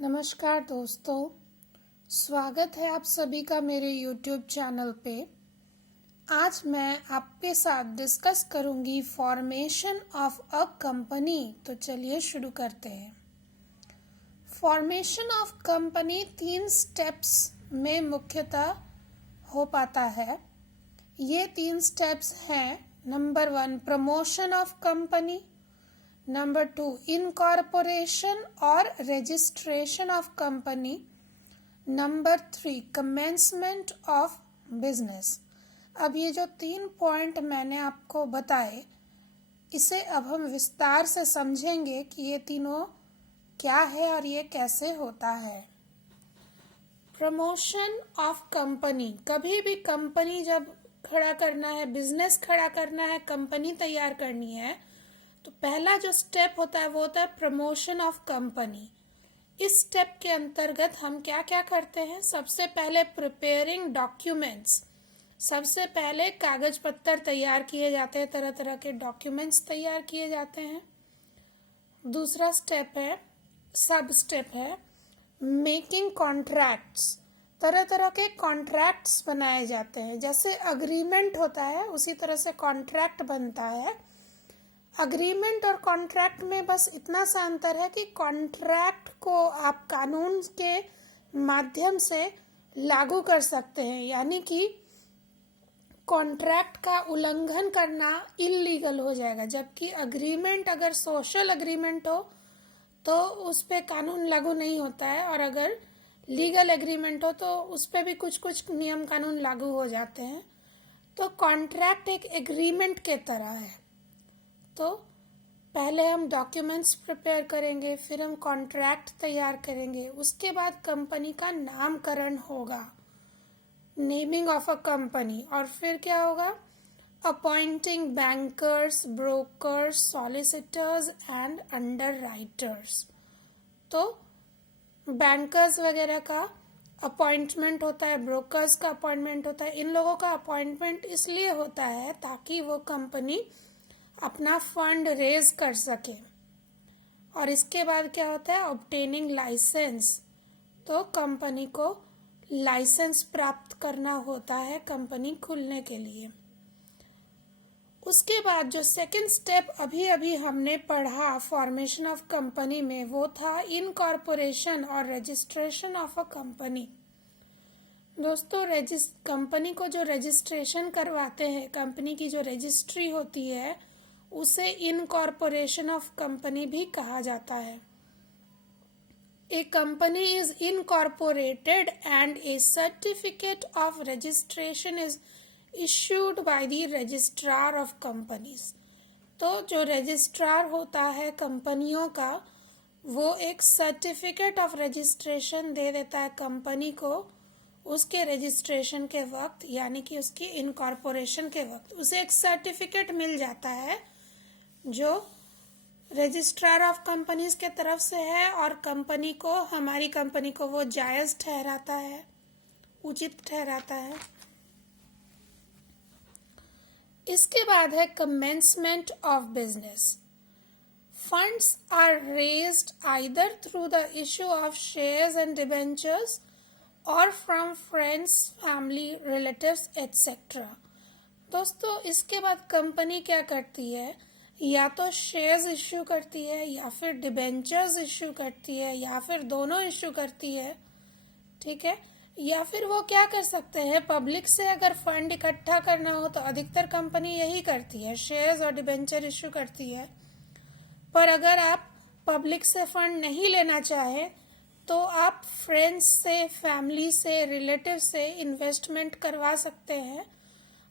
नमस्कार दोस्तों, स्वागत है आप सभी का मेरे YouTube चैनल पे। आज मैं आपके साथ डिस्कस करूंगी फॉर्मेशन ऑफ अ कंपनी। तो चलिए शुरू करते हैं। फॉर्मेशन ऑफ कंपनी 3 स्टेप्स में मुख्यतः हो पाता है। ये 3 स्टेप्स हैं। Number 1 promotion of company, number 2 incorporation और registration of company, number 3 commencement of business. अब ये जो 3 पॉइंट मैंने आपको बताए, इसे अब हम विस्तार से समझेंगे कि ये तीनों क्या है और ये कैसे होता है। प्रमोशन ऑफ कंपनी, कभी भी कंपनी जब खड़ा करना है, बिजनेस खड़ा करना है, कंपनी तैयार करनी है, तो पहला जो स्टेप होता है वो होता है प्रमोशन ऑफ कंपनी। इस स्टेप के अंतर्गत हम क्या क्या करते हैं? सबसे पहले प्रिपेयरिंग डॉक्यूमेंट्स, सबसे पहले कागज पत्तर तैयार किए जाते हैं, तरह तरह के डॉक्यूमेंट्स तैयार किए जाते हैं। दूसरा स्टेप है, सब स्टेप है मेकिंग कॉन्ट्रैक्ट्स, तरह तरह के कॉन्ट्रैक्ट्स बनाए जाते हैं। जैसे अग्रीमेंट होता है उसी तरह से कॉन्ट्रैक्ट बनता है। अग्रीमेंट और कॉन्ट्रैक्ट में बस इतना सा अंतर है कि कॉन्ट्रैक्ट को आप कानून के माध्यम से लागू कर सकते हैं, यानी कि कॉन्ट्रैक्ट का उल्लंघन करना इल्लीगल हो जाएगा। जबकि अग्रीमेंट अगर सोशल अग्रीमेंट हो तो उस पे कानून लागू नहीं होता है, और अगर लीगल एग्रीमेंट हो तो उस पे भी कुछ कुछ नियम कानून लागू हो जाते हैं। तो कॉन्ट्रैक्ट एक एग्रीमेंट के तरह है। तो पहले हम डॉक्यूमेंट्स प्रिपेयर करेंगे, फिर हम कॉन्ट्रैक्ट तैयार करेंगे, उसके बाद कंपनी का नामकरण होगा, नेमिंग ऑफ अ कंपनी, और फिर क्या होगा? Appointing bankers, brokers, solicitors and underwriters. तो बैंकर्स वगैरह का अपॉइंटमेंट होता है, ब्रोकर्स का अपॉइंटमेंट होता है। इन लोगों का अपॉइंटमेंट इसलिए होता है ताकि वो कंपनी अपना फंड रेज कर सके। और इसके बाद क्या होता है? ऑब्टेनिंग लाइसेंस, तो कंपनी को लाइसेंस प्राप्त करना होता है कंपनी खुलने के लिए। उसके बाद जो सेकंड स्टेप अभी अभी हमने पढ़ा फॉर्मेशन ऑफ कंपनी में, वो था इनकॉर्पोरेशन और रजिस्ट्रेशन ऑफ अ कंपनी। दोस्तों, कंपनी को जो रजिस्ट्रेशन करवाते हैं, कंपनी की जो रजिस्ट्री होती है, उसे इनकॉर्पोरेशन ऑफ कंपनी भी कहा जाता है। A company is incorporated and a certificate of registration is issued by the registrar of companies. तो जो रजिस्ट्रार होता है कंपनियों का, वो एक सर्टिफिकेट ऑफ रजिस्ट्रेशन दे देता है कंपनी को उसके रजिस्ट्रेशन के वक्त, यानी कि उसकी इनकॉर्पोरेशन के वक्त उसे एक सर्टिफिकेट मिल जाता है जो रजिस्ट्रार ऑफ कंपनीज के तरफ से है, और कंपनी को, हमारी कंपनी को वो जायज़ ठहराता है, उचित ठहराता है। इसके बाद है commencement of business. Funds are raised either through the issue of shares and debentures और from friends, family, relatives etcetera. दोस्तों, इसके बाद कंपनी क्या करती है? या तो शेयर्स इश्यू करती है, या फिर डिबेंचर्स इश्यू करती है, या फिर दोनों इश्यू करती है। ठीक है? या फिर वो क्या कर सकते हैं? पब्लिक से अगर फंड इकट्ठा करना हो तो अधिकतर कंपनी यही करती है, शेयर्स और डिबेंचर इश्यू करती है। पर अगर आप पब्लिक से फंड नहीं लेना चाहें तो आप फ्रेंड्स से, फैमिली से, रिलेटिव से इन्वेस्टमेंट करवा सकते हैं।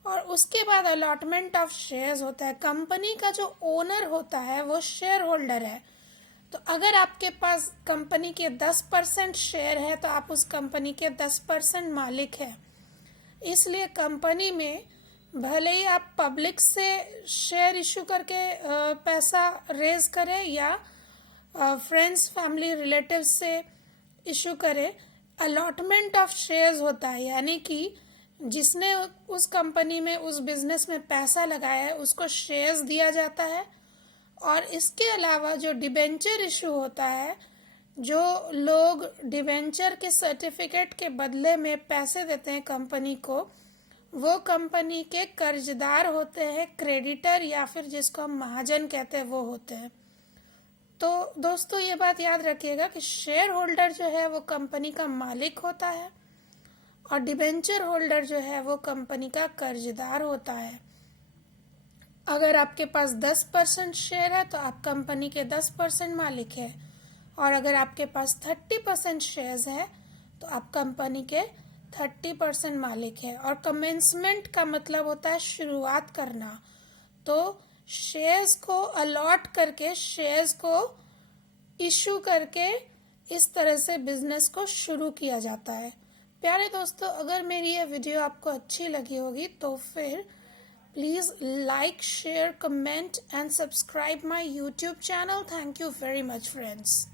और उसके बाद अलॉटमेंट ऑफ शेयर्स होता है। कंपनी का जो ओनर होता है वो शेयर होल्डर है। तो अगर आपके पास कंपनी के 10% शेयर है तो आप उस कंपनी के 10% मालिक हैं। इसलिए कंपनी में भले ही आप पब्लिक से शेयर इशू करके पैसा रेज करें, या फ्रेंड्स, फैमिली, रिलेटिव से इशू करें, अलॉटमेंट ऑफ शेयर्स होता है, यानी कि जिसने उस कंपनी में, उस बिजनेस में पैसा लगाया है उसको शेयर्स दिया जाता है। और इसके अलावा जो डिबेंचर इशू होता है, जो लोग डिवेंचर के सर्टिफिकेट के बदले में पैसे देते हैं कंपनी को, वो कंपनी के कर्जदार होते हैं, क्रेडिटर, या फिर जिसको हम महाजन कहते हैं वो होते हैं। तो दोस्तों ये बात याद रखिएगा कि शेयर होल्डर जो है वो कंपनी का मालिक होता है और डिबेंचर होल्डर जो है वो कंपनी का कर्जदार होता है। अगर आपके पास 10% शेयर है तो आप कंपनी के 10% मालिक है, और अगर आपके पास 30% शेयर्स है तो आप कंपनी के 30% मालिक है। और कमेंसमेंट का मतलब होता है शुरुआत करना। तो शेयर्स को अलॉट करके, शेयर्स को इशू करके इस तरह से बिजनेस को शुरू किया जाता है। प्यारे दोस्तों, अगर मेरी ये वीडियो आपको अच्छी लगी होगी तो फिर please like, share, comment and subscribe my YouTube channel. Thank you very much friends.